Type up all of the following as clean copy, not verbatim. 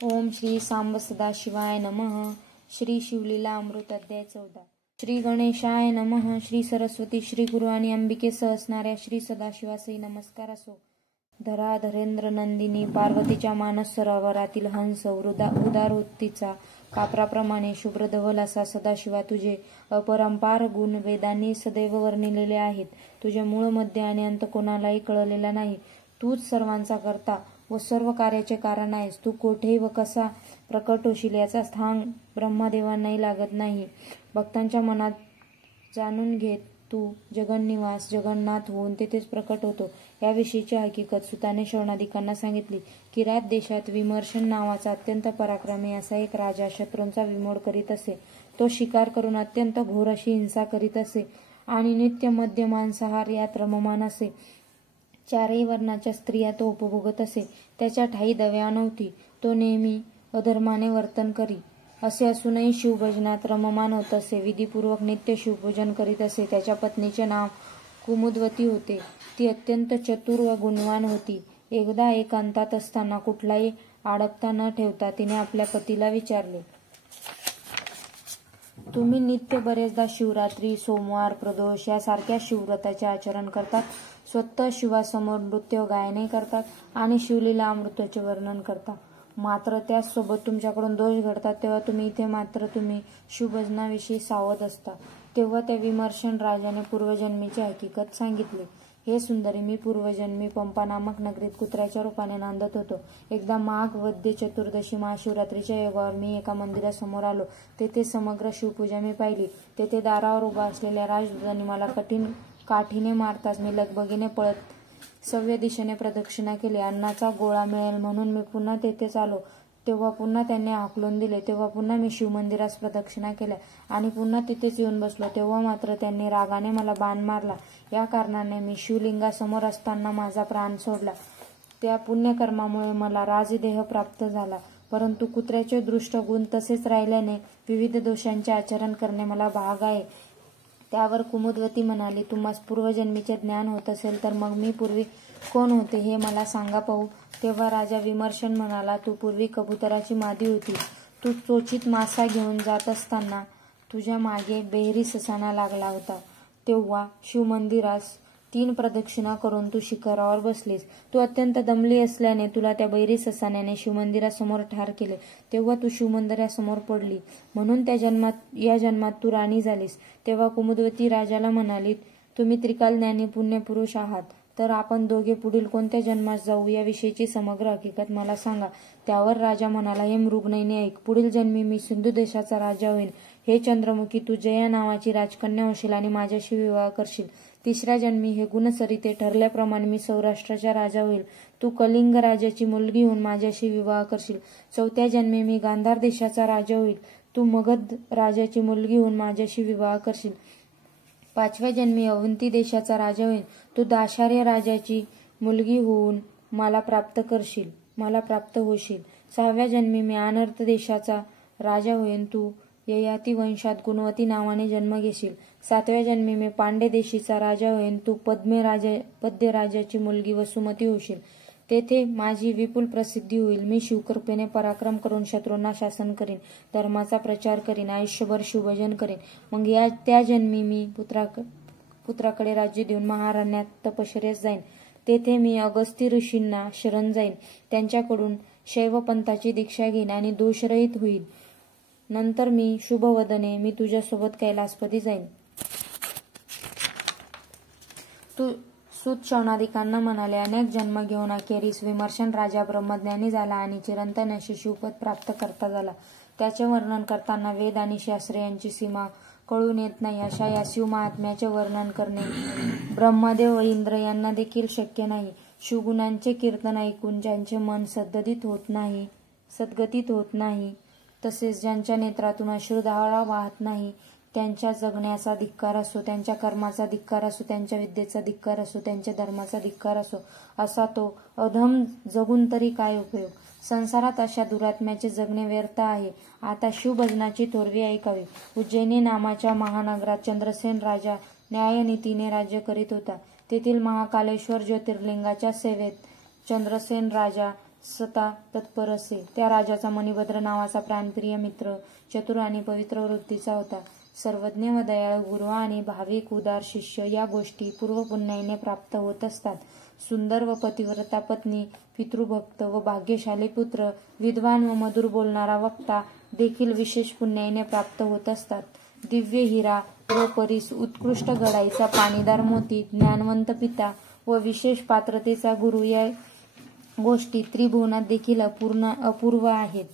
ओम श्री सांब सदाशिवाय नमः. श्री शिवलीला अमृत अध्याय 14. श्री गणेशाय नमः. श्री सरस्वती श्री गुरु आणि अंबिकेसह असणाऱ्या श्री सदाशिवासही नमस्कार असो. धरा धरेंद्र नंदिनी पार्वतीच्या मानस सरोवरातील हंस उदारवृत्तीचा कापराप्रमाणे शुभ्र धवल असा सदाशिवा तुझे अपरंपार गुण वेदांनी सदैव वर्णिलेले आहेत. तुझे मूळ मध्य आणि अंत कोणालाही कळलेला नाही. तूच सर्वांचा करता व सर्व कार्याचे कारण आहेस. तू कोठेही व कसा प्रकट होशील याचा स्थान ब्रह्मदेवांनाही लागत नाही. भक्तांच्या मनात जाणून घेत तू जगन्निवास जगन्नाथ होऊन तेथेच प्रकट होतो. याविषयीची हकीकत सुताने शौनकादिकांना सांगितली. किरात देशात विमर्शन नावाचा अत्यंत पराक्रमी असा एक राजा शत्रूंचा विमोड करीत असे. तो शिकार करून अत्यंत घोर अशी हिंसा करीत असे आणि नित्य मद्य मांसाहार यात रममाण असे. चारही वर्णाच्या स्त्रिया तो उपभोगत असे. त्याच्या ठायी दया नव्हती. तो नेहमी अधर्माने वर्तन करी. असे असूनही शिवभजनात रममाण होत असे. विधीपूर्वक नित्य शिवपूजन करीत असे. त्याच्या पत्नीचे नाव कुमुदवती होते. ती अत्यंत चतुर व गुणवान होती. एकदा एकांतात असताना कुठलाही आडकता न ठेवता तिने आपल्या पतीला विचारले, तुम्ही नित्य बरेचदा शिवरात्री सोमवार प्रदोष यासारख्या शिवव्रताचे आचरण करतात. स्वतः शिवासमोर नृत्य गायनही करतात आणि शिवलीला अमृताचे वर्णन करता. मात्र त्याचसोबत तुमच्याकडून दोष घडतात तेव्हा तुम्ही इथे मात्र तुम्ही शिवभजनाविषयी सावध असता. तेव्हा त्या विमर्शन राजाने पूर्वजन्मीची हकीकत सांगितली. हे सुंदरी, मी पूर्वजन्मी पंपा नामक नगरीत कुत्र्याच्या रूपाने नांदत होतो. एकदा माघ वद्य चतुर्दशी महाशिवरात्रीच्या योगावर मी एका मंदिरासमोर आलो. तेथे समग्र शिवपूजा मी पाहिली. तेथे दारावर उभा असलेल्या राजदूतांनी मला काठीने मारताच मी लगबगीने पळत सव्य दिशेने प्रदक्षिणा केली. अन्नाचा गोळा मिळेल म्हणून मी पुन्हा तेथेच आलो. तेव्हा पुन्हा त्यांनी हाकलून दिले. तेव्हा पुन्हा मी शिवमंदिरास प्रदक्षिणा केल्या आणि पुन्हा तिथेच येऊन बसलो. तेव्हा मात्र त्यांनी रागाने मला बाण मारला. या कारणाने मी शिवलिंगासमोर असताना माझा प्राण सोडला. त्या पुण्यकर्मामुळे मला राजदेह प्राप्त झाला. परंतु कुत्र्याचे दृष्ट गुण तसेच राहिल्याने विविध दोषांचे आचरण करणे मला भाग आहे. त्यावर कुमुदवती म्हणाली, तुम्हास पूर्वजन्मीचे ज्ञान होत असेल तर मग मी पूर्वी कोण होते हे मला सांगा पाहू. तेव्हा राजा विमर्शन म्हणाला, तू पूर्वी कबुतराची मादी होती. तू चोचीत मासा घेऊन जात असताना तुझ्या मागे बेहरी ससाना लागला होता. तेव्हा शिवमंदिरास 3 प्रदक्षिणा करून तू शिखरावर बसलीस. तू अत्यंत दमली असल्याने तुला त्या बैरी ससाण्याने शिवमंदिरासमोर ठार केले. तेव्हा तू शिवमंदिरासमोर पडली. म्हणून या जन्मात तू राणी झालीस. तेव्हा कुमुदवती राजाला म्हणाली, तुम्ही त्रिकालज्ञानी पुण्यपुरुष आहात, तर आपण दोघे पुढील कोणत्या जन्मास जाऊ याविषयीची समग्र हकीकत मला सांगा. त्यावर राजा म्हणाला, हे मृगनयनी ऐक. पुढील जन्मी मी सिंधू देशाचा राजा होईन. हे चंद्रमुखी, तू जया नावाची राजकन्या होशील आणि माझ्याशी विवाह करशील. तिसऱ्या जन्मी हे गुणसरिते ठरल्याप्रमाणे मी सौराष्ट्राचा राजा होईल. तू कलिंग राजाची मुलगी होऊन माझ्याशी विवाह करशील. चौथ्या जन्मी मी गांधार देशाचा राजा होईल. तू मगध राजाची मुलगी होऊन माझ्याशी विवाह करशील. 5व्या जन्मी अवंती देशाचा राजा होईल. तू दाशार्य राजाची मुलगी होऊन मला प्राप्त होशील. 6व्या जन्मी मी अनर्थ देशाचा राजा होईन. तू ययाती वंशात गुणवती नावाने जन्म घेशील. 7व्या जन्मी मी पांडे देशीचा राजा होईन. तू पद्य राजाची मुलगी वसुमती होशील. तेथे माझी विपुल प्रसिद्धी होईल. मी शिवकृपेने पराक्रम करून शत्रूंना शासन करीन. धर्माचा प्रचार करीन. आयुष्यभर शिवभजन करीन. मग त्या जन्मी मी पुत्राकडे राज्य देऊन महारण्यात तपश्चर्येस जाईन. तेथे मी अगस्ती ऋषींना शरण जाईन. त्यांच्याकडून शैवपंथाची दीक्षा घेईन आणि दोषरहित होईल. नंतर मी शुभवदने मी तुझ्यासोबत कैलासपदी जाईन. तू सूत शौनकादिकांना म्हणाले, अनेक जन्म घेऊन अखेरीस विमर्शन राजा ब्रह्मज्ञानी झाला आणि चिरंतन असे शिवपद प्राप्त करता झाला. त्याचे वर्णन करताना वेद आणि शास्त्रे यांची सीमा कळून येत नाही. अशा या शिवमहात्म्याचे वर्णन करणे ब्रह्मदेव व इंद्र यांना देखील शक्य नाही. शिवगुणांचे कीर्तन ऐकून ज्यांचे मन सद्गतीत होत नाही, तसेच ज्यांच्या नेत्रातून अश्रुधारा वाहत नाही, त्यांच्या जगण्याचा धिक्कार असो, त्यांच्या कर्माचा धिक्कार असो, त्यांच्या विद्येचा धिक्कार असो, त्यांच्या धर्माचा धिक्कार असो. असा तो अधम जगून तरी काय उपयोग. संसारात अशा दुरात्म्याचे जगणे व्यर्थ आहे. आता शिवभजनाची थोरवी ऐकावी. उज्जैनी नामाच्या महानगरात चंद्रसेन राजा न्यायनीतीने राज्य करीत होता. तेथील महाकालेश्वर ज्योतिर्लिंगाच्या सेवेत चंद्रसेन राजा सता तत्पर असे. त्या राजाचा मणिभद्र नावाचा प्राणप्रिय मित्र चतुर आणि पवित्र वृत्तीचा होता. सर्वज्ञ व दयाळू गुरु आणि भाविक उदार शिष्य या गोष्टी पूर्वपुण्याईने प्राप्त होत असतात. सुंदर व पतिव्रता पत्नी, पितृभक्त व भाग्यशाली पुत्र, विद्वान व मधुर बोलणारा वक्ता देखील विशेष पुण्याईने प्राप्त होत असतात. दिव्य हिरा व परीस उत्कृष्ट गडाईचा पाणीदार मोती, ज्ञानवंत पिता व विशेष पात्रतेचा गुरु या गोष्टी त्रिभुवनात देखील अपूर्व आहेत.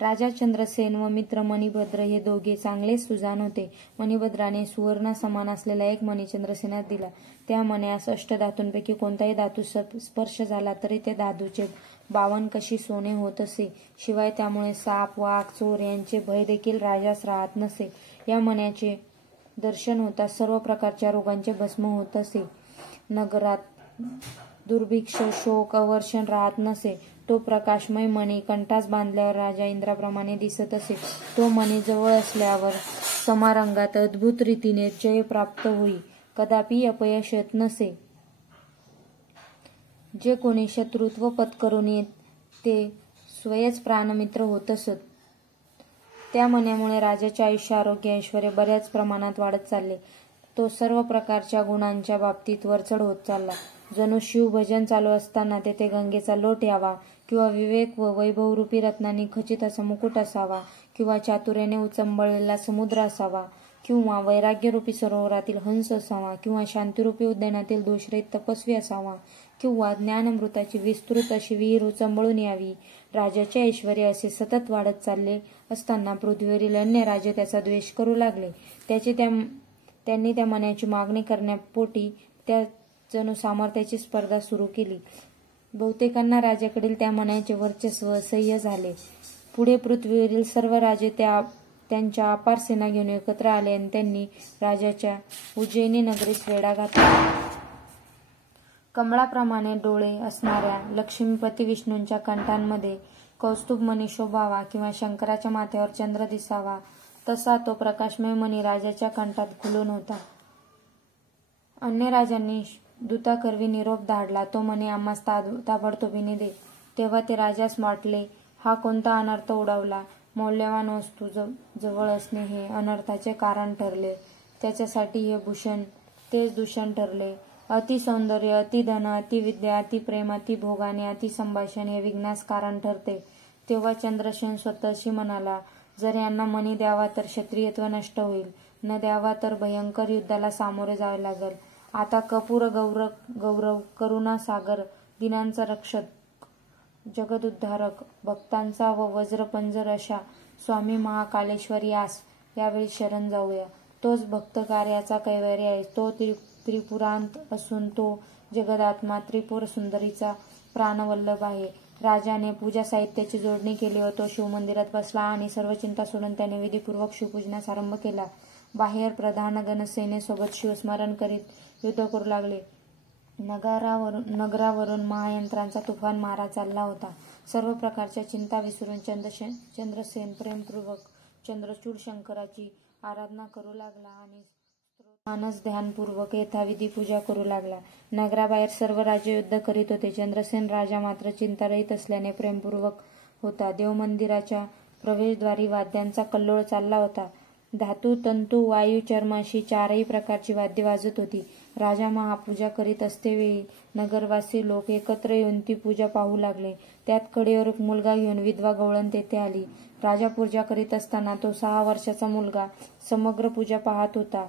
राजा चंद्रसेन व मित्र मणिभद्र हे दोघे चांगले सुजाण होते. मणिभद्राने सुवर्ण समान असलेला एक मणी चंद्रसेनास दिला. त्या मण्यास अष्टधातूंपैकी कोणताही धातू स्पर्श झाला तरी त्या धातूचे 52 कशी सोने होत असे. शिवाय त्यामुळे साप, वाघ, चोर यांचे भय देखील राजास राहत नसे. या मण्याचे दर्शन होताच सर्व प्रकारच्या रोगांचे भस्म होत असे. नगरात दुर्भिक्ष, शोक, अवर्षण राहत नसे. तो प्रकाशमय मणी कंठास बांधल्यावर राजा इंद्राप्रमाणे दिसत असे. तो मणी जवळ असल्यावर समारंगात अद्भुत रीतीने जय प्राप्त होई. कदापि अपयश येत नसे. जे कोणी शत्रुत्व पत्करून येत ते स्वयंच प्राणमित्र होत असत. त्या मण्यामुळे राजाचे आयुष्य, आरोग्य, ऐश्वर्य बऱ्याच प्रमाणात वाढत चालले. तो सर्व प्रकारच्या गुणांच्या बाबतीत वरचढ होत चालला. जणू शिवभजन चालू असताना तेथे गंगेचा लोट यावा, किंवा विवेक व वैभवरूपी रत्नांनी खचित असा मुकुट असावा, किंवा चातुर्याने उचंबळलेला समुद्र असावा, किंवा वैराग्यरूपी सरोवरातील हंस असावा, किंवा शांतिरूपी उद्यानातील दोषरहित तपस्वी असावा, किंवा ज्ञानामृताची विस्तृत अशी विहीर उचंबळून यावी. राजाचे ऐश्वर्य असे सतत वाढत चालले असताना पृथ्वीवरील अन्य राजे त्याचा द्वेष करू लागले. त्यांनी त्या मण्याची मागणी करण्यापोटी त्या जणू सामर्थ्याची स्पर्धा सुरू केली. बहुतेकांना राजाकडील त्या मण्याचे वर्चस्व असह्य झाले. पुढे पृथ्वीवरील सर्व राजे त्यांच्या अपार सेना घेऊन एकत्र आले आणि त्यांनी राजाच्या उज्जैनी नगरीस वेढा घातला. कमळाप्रमाणे डोळे असणाऱ्या लक्ष्मीपती विष्णूंच्या कंठांमध्ये कौस्तुभ मणी शोभावा, किंवा शंकराच्या माथ्यावर चंद्र दिसावा, तसा तो प्रकाशमय मणी राजाच्या कंठात खुलून होता. अन्य राजांनी दूताकरवी निरोप धाडला, तो मणी आम्हास ताबडतोबीने दे. तेव्हा ते राजास वाटले, हा कोणता अनर्थ ओढवला. मौल्यवान वस्तू जवळ असणे हे अनर्थाचे कारण ठरले. त्याच्यासाठी हे भूषण तेच दूषण ठरले. अति सौंदर्य, अति धन, अति विद्या, अति प्रेम, अति भोग आणि अति संभाषण हे विघ्नास कारण ठरते. तेव्हा चंद्रसेन स्वतःशी म्हणाला, जर यांना मणी द्यावा तर क्षत्रियत्व नष्ट होईल, न द्यावा तर भयंकर युद्धाला सामोरे जावे लागेल. आता कपूर गौरव, करुणा सागर, दिनांचा रक्षक, जगदुद्धारक, भक्तांचा व वज्रपंजर अशा स्वामी महाकालेश्वर यास यावेळी शरण जाऊया. तोच भक्त कार्याचा कैवर्य आहे. तो त्रिपुरांत असून तो जगदात्मा त्रिपुर सुंदरीचा प्राणवल्लभ आहे. राजाने पूजा साहित्याची जोडणी केली व तो शिवमंदिरात बसला आणि सर्व चिंता सोडून त्याने विधीपूर्वक शिवपूजनास आरंभ केला. बाहेर प्रधानगण सेनेसोबत शिवस्मरण करीत युद्ध करू लागले. नगरावरून महायंत्रांचा तुफान मारा चालला होता. सर्व प्रकारच्या चिंता विसरून चंद्रसेन प्रेमपूर्वक चंद्रचूड शंकराची आराधना करू लागला आणि मानस ध्यानपूर्वक यथाविधी पूजा करू लागला. नगराबाहेर सर्व राजे युद्ध करीत होते. चंद्रसेन राजा मात्र चिंतारहित असल्याने प्रेमपूर्वक होता. देवमंदिराच्या प्रवेशद्वारी वाद्यांचा कल्लोळ चालला होता. धातू, तंतू, वायू, चर्म अशी चारही प्रकारची वाद्ये वाजत होती. राजा महापूजा करीत असतेवेळी नगरवासी लोक एकत्र येऊन ती पूजा पाहू लागले. त्यात कडेवर एक मुलगा घेऊन विधवा गवळण तेथे आली. राजा पूजा करीत असताना तो 6 वर्षाचा मुलगा समग्र पूजा पाहत होता.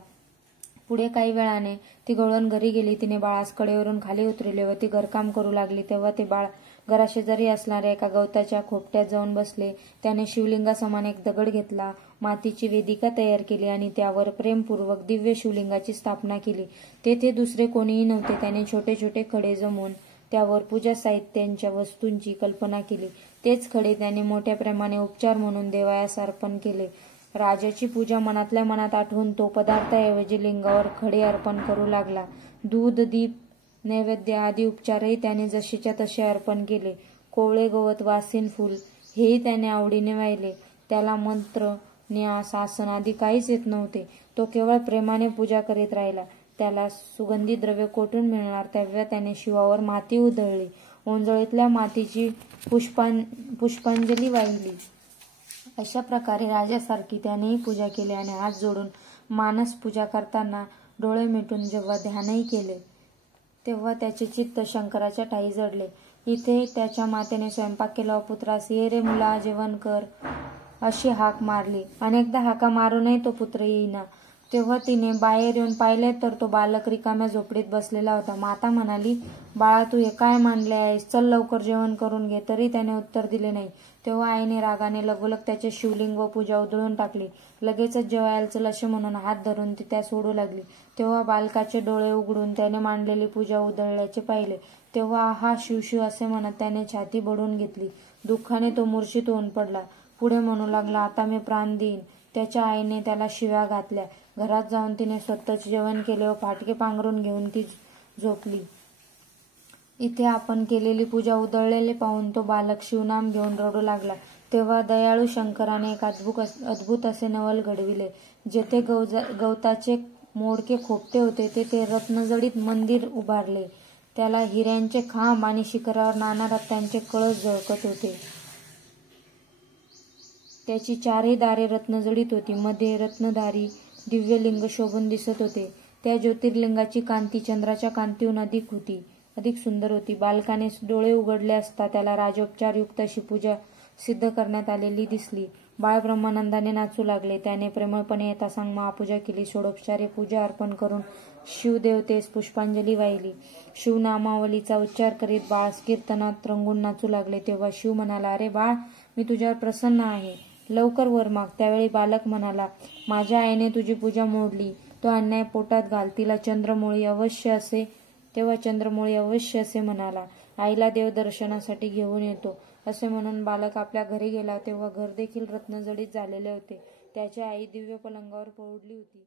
पुढे काही वेळाने ती गवळण घरी गेली. तिने बाळास कडेवरून खाली उतरवले व ती घरकाम करू लागली. तेव्हा ते बाळ घराशेजारी असणाऱ्या एका गवताच्या खोपट्यात जाऊन बसले. त्याने शिवलिंगासमान एक दगड घेतला, मातीची वेदिका तयार केली आणि त्यावर प्रेमपूर्वक दिव्य शिवलिंगाची स्थापना केली. तेथे दुसरे कोणीही नव्हते. त्याने छोटे छोटे खडे जमवून त्यावर पूजा साहित्यांच्या वस्तूंची कल्पना केली. तेच खडे त्याने मोठ्या प्रेमाने उपचार म्हणून देवायास अर्पण केले. राजाची पूजा मनातल्या मनात आठवून तो पदार्थाऐवजी लिंगावर खडे अर्पण करू लागला. दूध, दीप, नैवेद्य आदी उपचारही त्याने जसेच्या तसे अर्पण केले. कोवळे गवत, वासीन फूल हेही त्याने आवडीने वाहिले. त्याला मंत्र, न्यास, आसन आदी काहीच येत नव्हते. तो केवळ प्रेमाने पूजा करीत राहिला. त्याला सुगंधी द्रव्य कोठून मिळणार? तेव्हा त्याने शिवावर माती उधळली ओंजळीतल्या मातीची पुष्पांजली वाहिली. अशा प्रकारे राजासारखी त्यानेही पूजा केली आणि हात जोडून मानस पूजा करताना डोळे मिटून जेव्हा ध्यानही केले तेव्हा त्याचे चित्त शंकराच्या ठायी जडले. इथे त्याच्या मातेने स्वयंपाक केला व पुत्रास ये रे मुला जेवण कर अशी हाक मारली. अनेकदा हाका मारूनही तो पुत्र येईना. तेव्हा तिने बाहेर येऊन पाहिले तर तो बालक रिकाम्या झोपडीत बसलेला होता. माता म्हणाली, बाळा तू हे काय मांडले आहेस, चल लवकर जेवण करून घे. तरी त्याने उत्तर दिले नाही. तेव्हा आईने रागाने लगोलग त्याचे शिवलिंग व पूजा उधळून टाकली. लगेचच जेवायला चल असे म्हणून हात धरून ती त्यास ओढू लागली. तेव्हा बालकाचे डोळे उघडून त्याने मांडलेली पूजा उधळल्याचे पाहिले. तेव्हा आहा शिव शिव असे म्हणत त्याने छाती बडवून घेतली. दुःखाने तो मूर्छित होऊन पडला. पुढे म्हणू लागला, आता मी प्राण देईन. त्याच्या आईने त्याला शिव्या घातल्या. घरात जाऊन तिने स्वतःच जेवण केले व फाटके पांघरून घेऊन ती झोपली. इथे आपण केलेली पूजा उधळलेले पाहून तो बालक शिवनाम घेऊन रडू लागला. तेव्हा दयाळू शंकराने एक अद्भुत असे नवल घडविले. जेथे गवताचे मोडके खोपटे होते तेथे रत्नजडित मंदिर उभारले. त्याला हिऱ्यांचे खांब आणि शिखरावर नाना रत्नांचे कळस झळकत होते. त्याची चारही दारे रत्नजडित होती. मध्ये रत्नधारी दिव्यलिंग शोभून दिसत होते. त्या ज्योतिर्लिंगाची कांती चंद्राच्या कांतीहून अधिक सुंदर होती. बालकाने डोळे उघडले असता त्याला राजोपचारयुक्त अशी पूजा सिद्ध करण्यात आलेली दिसली. बाळ ब्रह्मानंदाने नाचू लागले. त्याने प्रेमळपणे यथासांग महापूजा केली. षोडोपचारे पूजा अर्पण करून शिवदेवतेस पुष्पांजली वाहिली. शिवनामावलीचा उच्चार करीत बाळ कीर्तनात रंगून नाचू लागले. तेव्हा शिव म्हणाला, अरे बाळ, मी तुझ्यावर प्रसन्न आहे, लवकर वर माग. त्यावेळी बालक म्हणाला, माझ्या आईने तुझी पूजा मोडली, तो अन्याय पोटात घाल, तिला चंद्रमौळी अवश्य असे. तेव्हा चंद्रमौळी अवश्य असे म्हणाला, आईला देवदर्शनासाठी घेऊन येतो. असे म्हणून बालक आपल्या घरी गेला. तेव्हा घर देखील रत्नजडित झालेले होते. त्याची आई दिव्य पलंगावर पडली होती.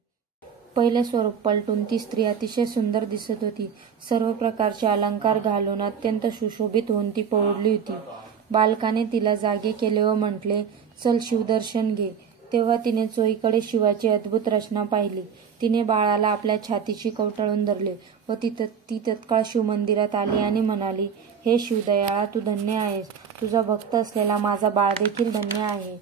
पहिले स्वरूप पलटून ती स्त्री अतिशय सुंदर दिसत होती. सर्व प्रकारचे अलंकार घालून अत्यंत सुशोभित होऊन ती पडली होती. बालकाने तिला जागे केले व म्हटले, चल शिवदर्शन घे. तेव्हा तिने चोहीकडे शिवाची अद्भुत रचना पाहिली. तिने बाळाला आपल्या छातीशी कवटाळून धरले व ती तत्काळ शिवमंदिरात आली आणि म्हणाली, हे शिवदयाळा, तू धन्य आहेस. तुझा भक्त असलेला माझा बाळ देखील धन्य आहे.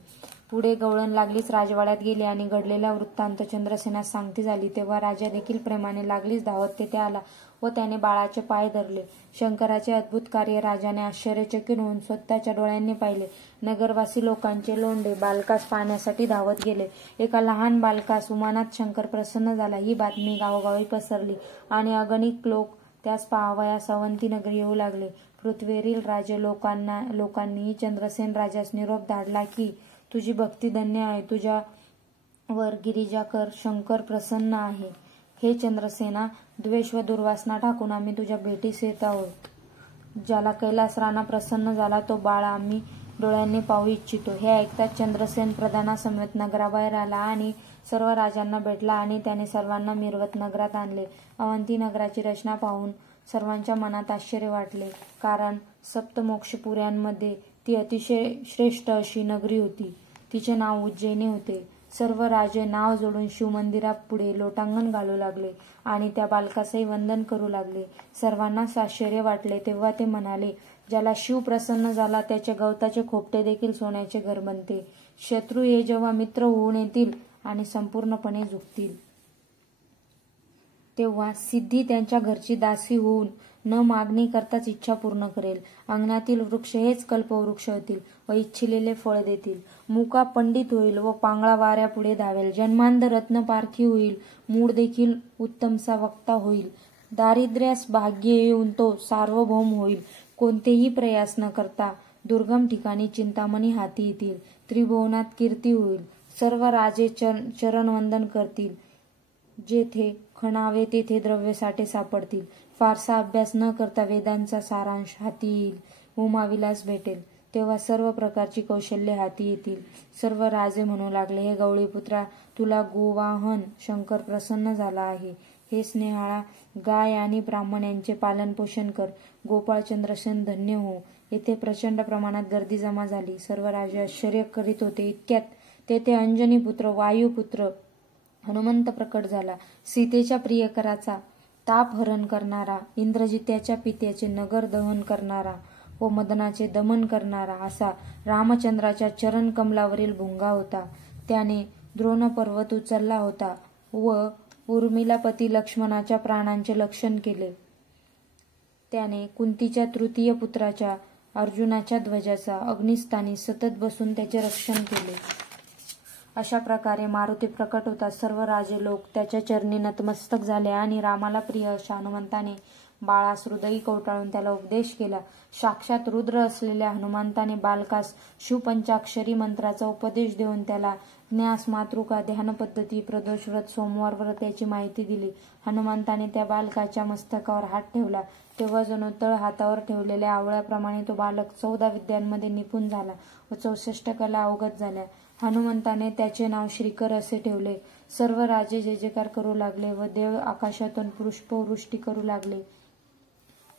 पुढे गवळण लागलीच राजवाड्यात गेली आणि घडलेला वृत्तांत चंद्रसेनास सांगती झाली. तेव्हा राजा देखील प्रेमाने लागलीच धावत तेथे आला व त्याने बाळाचे पाय धरले. शंकराचे अद्भुत कार्य राजाने आश्चर्यचकित होऊन स्वतःच्या डोळ्यांनी पाहिले. नगरवासी लोकांचे लोंढे बालकास पाहण्यासाठी धावत गेले. एका लहान बालकास उमानात शंकर प्रसन्न झाला ही बातमी गावोगावी पसरली आणि अगणित लोक त्यास पाहावयास अवंती नगरी येऊ लागले. पृथ्वीवरील राजे लोकांनीही चंद्रसेन राजास निरोप धाडला की तुझी भक्ती धन्य आहे. तुझ्यावर गिरिजाकर शंकर प्रसन्न आहे. हे चंद्रसेना, द्वेष व दुर्वासना टाकून आम्ही तुझ्या भेटीस येत आहोत. ज्याला कैलास राणा प्रसन्न झाला तो बाळ आम्ही डोळ्यांनी पाहू इच्छितो. हे ऐकताच चंद्रसेन प्रधानासमवेत नगराबाहेर आला आणि सर्व राजांना भेटला आणि त्याने सर्वांना मिरवत नगरात आणले. अवंती नगराची रचना पाहून सर्वांच्या मनात आश्चर्य वाटले, कारण सप्तमोक्षपुऱ्यांमध्ये ती अतिशय श्रेष्ठ अशी नगरी होती. तिचे नाव उज्जैनी होते. सर्व राजे नाव जोडून शिवमंदिरापुढे लोटांगण घालू लागले आणि त्या बालकासही वंदन करू लागले. सर्वांनाच आश्चर्य वाटले. तेव्हा ते म्हणाले, ज्याला शिव प्रसन्न झाला त्याचे गवताचे खोपटे देखील सोन्याचे घर बनते. शत्रू हे जेव्हा मित्र होऊन येतील आणि संपूर्णपणे झुकतील तेव्हा सिद्धी त्यांच्या घरची दासी होऊन न मागणी करताच इच्छा पूर्ण करेल. अंगणातील वृक्ष हेच कल्पवृक्ष होतील व इच्छिलेले फळ देतील. मुका पंडित होईल व पांगळा वाऱ्यापुढे धावेल. जन्मांध रत्नपारखी होईल. मूळ देखील उत्तमसा वक्ता होईल. दारिद्र्यास भाग्य येऊन तो सार्वभौम होईल. कोणतेही प्रयास न करता दुर्गम ठिकाणी चिंतामणी हाती येतील. त्रिभुवनात कीर्ती होईल. सर्व राजे चरणवंदन करतील. जेथे खणावे तेथे द्रव्यसाठे सापडतील. फारसा अभ्यास न करता वेदांचा सारांश हाती येईल. उमाविलास भेटेल. तेव्हा सर्व प्रकारची कौशल्ये हाती येतील. सर्व राजे म्हणू लागले, हे गवळीपुत्रा, तुला गोवाहन शंकर प्रसन्न झाला आहे. हे स्नेहाळा, गाय आणि ब्राह्मण यांचे पालनपोषण कर. गोपाळ चंद्रसेन धन्य हो. येथे प्रचंड प्रमाणात गर्दी जमा झाली. सर्व राजे आश्चर्य करीत होते. इतक्यात तेथे अंजनीपुत्र वायुपुत्र हनुमंत प्रकट झाला. सीतेच्या प्रियकराचा तापहरण करणारा, इंद्रजित्याच्या पित्याचे नगर दहन करणारा व मदनाचे दमन करणारा असा रामचंद्राच्या चरण कमलावरील भुंगा होता. त्याने द्रोण पर्वत उचलला होता व उर्मिलापती लक्ष्मणाच्या प्राणांचे रक्षण केले. त्याने कुंतीच्या तृतीय पुत्राच्या अर्जुनाच्या ध्वजाचा अग्निस्थानी सतत बसून त्याचे रक्षण केले. अशा प्रकारे मारुती प्रकट होता. सर्व राजे लोक त्याच्या चरणी नतमस्तक झाले आणि रामाला प्रिय अशा हनुमंताने बाळास हृदयी कवटाळून त्याला उपदेश केला. साक्षात रुद्र असलेल्या हनुमंताने बालकास शिवपंचाक्षरी मंत्राचा उपदेश देऊन त्याला न्यास, मातृका, ध्यान पद्धती, प्रदोष व्रत, सोमवार व्रत याची माहिती दिली. हनुमंताने त्या बालकाच्या मस्तकावर हात ठेवला तेव्हा जणू तळ हातावर ठेवलेल्या आवळ्याप्रमाणे तो बालक 14 विद्यांमध्ये निपुण झाला व 64 कला अवगत झाल्या. हनुमंताने त्याचे नाव श्रीकर असे ठेवले. सर्व राजे जय जयकार करू लागले व देव आकाशातून पुष्पवृष्टी करू लागले.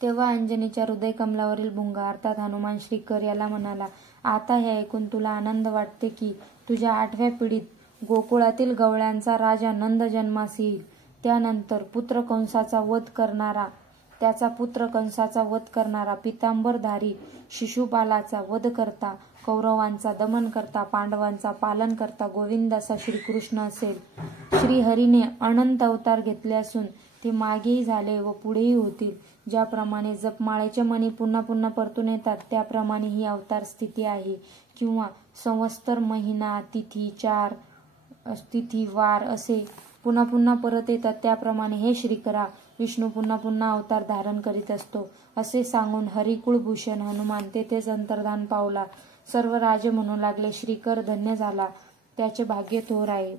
तेव्हा अंजनीच्या हृदय कमलावरील भुंगा अर्थात हनुमान श्रीकर याला म्हणाला, आता हे ऐकून तुला आनंद वाटते की तुझ्या 8व्या पिढीत गोकुळातील गवळ्यांचा राजा नंद जन्मास येईल. त्यानंतर त्याचा पुत्र कंसाचा वध करणारा, पितांबरधारी शिशुपालाचा वध करता, कौरवांचा दमन करता, पांडवांचा पालन करता गोविंद असा श्रीकृष्ण असेल. श्रीहरीने अनंत अवतार घेतले असून ते मागेही झाले व पुढेही होतील. ज्याप्रमाणे जपमाळेचे मणी पुन्हा पुन्हा परतून येतात त्याप्रमाणे ही अवतार स्थिती आहे. किंवा संवत्सर, महिना, तिथी, चार, तिथी, वार असे पुन्हा पुन्हा परत येतात त्याप्रमाणे हे श्रीकरा विष्णू पुन्हा पुन्हा अवतार धारण करीत असतो असे सांगून हरिकुळभूषण हनुमान तेथेच अंतर्धान पावला. सर्व राजे म्हणू लागले, श्रीकर धन्य झाला, त्याचे भाग्य थोर आहे.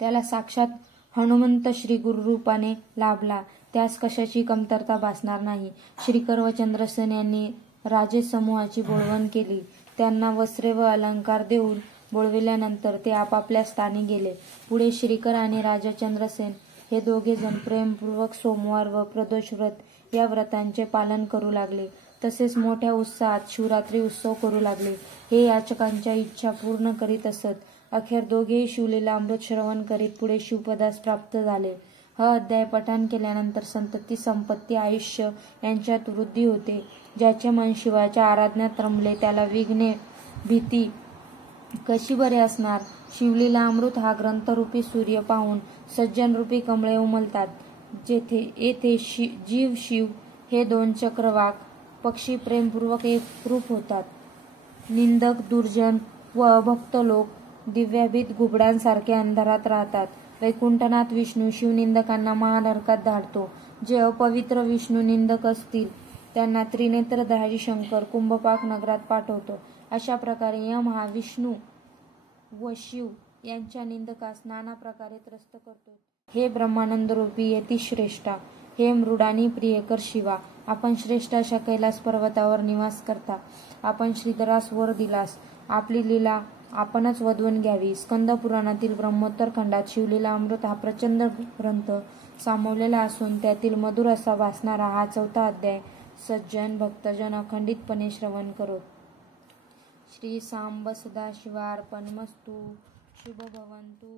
त्याला साक्षात हनुमंत श्री गुरुरूपाने लाभला, त्यास कशाची कमतरता भासणार नाही. श्रीकर व चंद्रसेन यांनी राजेसमूहाची बोळवण केली. त्यांना वस्त्रे व अलंकार देऊन बोळविल्यानंतर ते आपापल्या स्थानी गेले. पुढे श्रीकर आणि राजा चंद्रसेन हे दोघे जण प्रेमपूर्वक सोमवार व प्रदोष व्रत या व्रतांचे पालन करू लागले. तसेच मोठ्या उत्साहात शिवरात्री उत्सव करू लागले. हे याचकांच्या इच्छा पूर्ण करीत असत. अखेर दोघेही शिवलीला अमृत श्रवण करीत पुढे शिवपदास प्राप्त झाले. हा अध्याय पठण केल्यानंतर संतती, संपत्ती, आयुष्य यांच्यात वृद्धी होते. ज्याचे मन शिवाच्या आराधनेत रमले त्याला विघ्ने, भीती कशी बरे असणार. शिवलीला अमृत हा ग्रंथरूपी सूर्य पाहून सज्जनरूपी कमळे उमलतात. येथे जीव शिव हे 2 चक्रवाक पक्षी प्रेमपूर्वक एकरूप होतात. निंदक, दुर्जन व अभक्त लोक दिव्याभीत घुबडांसारखे अंधारात राहतात. वैकुंठनाथ विष्णू शिवनिंदकांना महानरकात धाडतो. जे अपवित्र विष्णू निंदक असतील त्यांना त्रिनेत्रधारी शंकर कुंभपाक नगरात पाठवतो. अशा प्रकारे यम हा विष्णू व शिव यांच्या निंदकास नाना प्रकारे त्रस्त करतो. हे ब्रह्मानंदरूपी यतिश्रेष्ठा, हे मृडानी प्रियकर शिवा, आपण श्रेष्ठ अशा कैलास पर्वतावर निवास करता. आपण श्रीधरास वर दिलास. आपली लीला आपणच वधवून घ्यावी. स्कंद पुराणातील ब्रह्मोत्तर खंडात शिवलीला अमृत हा प्रचंड ग्रंथ सामावलेला असून त्यातील मधुर असा भासणारा हा 4था अध्याय सज्जन भक्तजन अखंडितपणे श्रवण करोत. श्री सांब सदाशिवार्पणमस्तु. शुभ भवन्तु.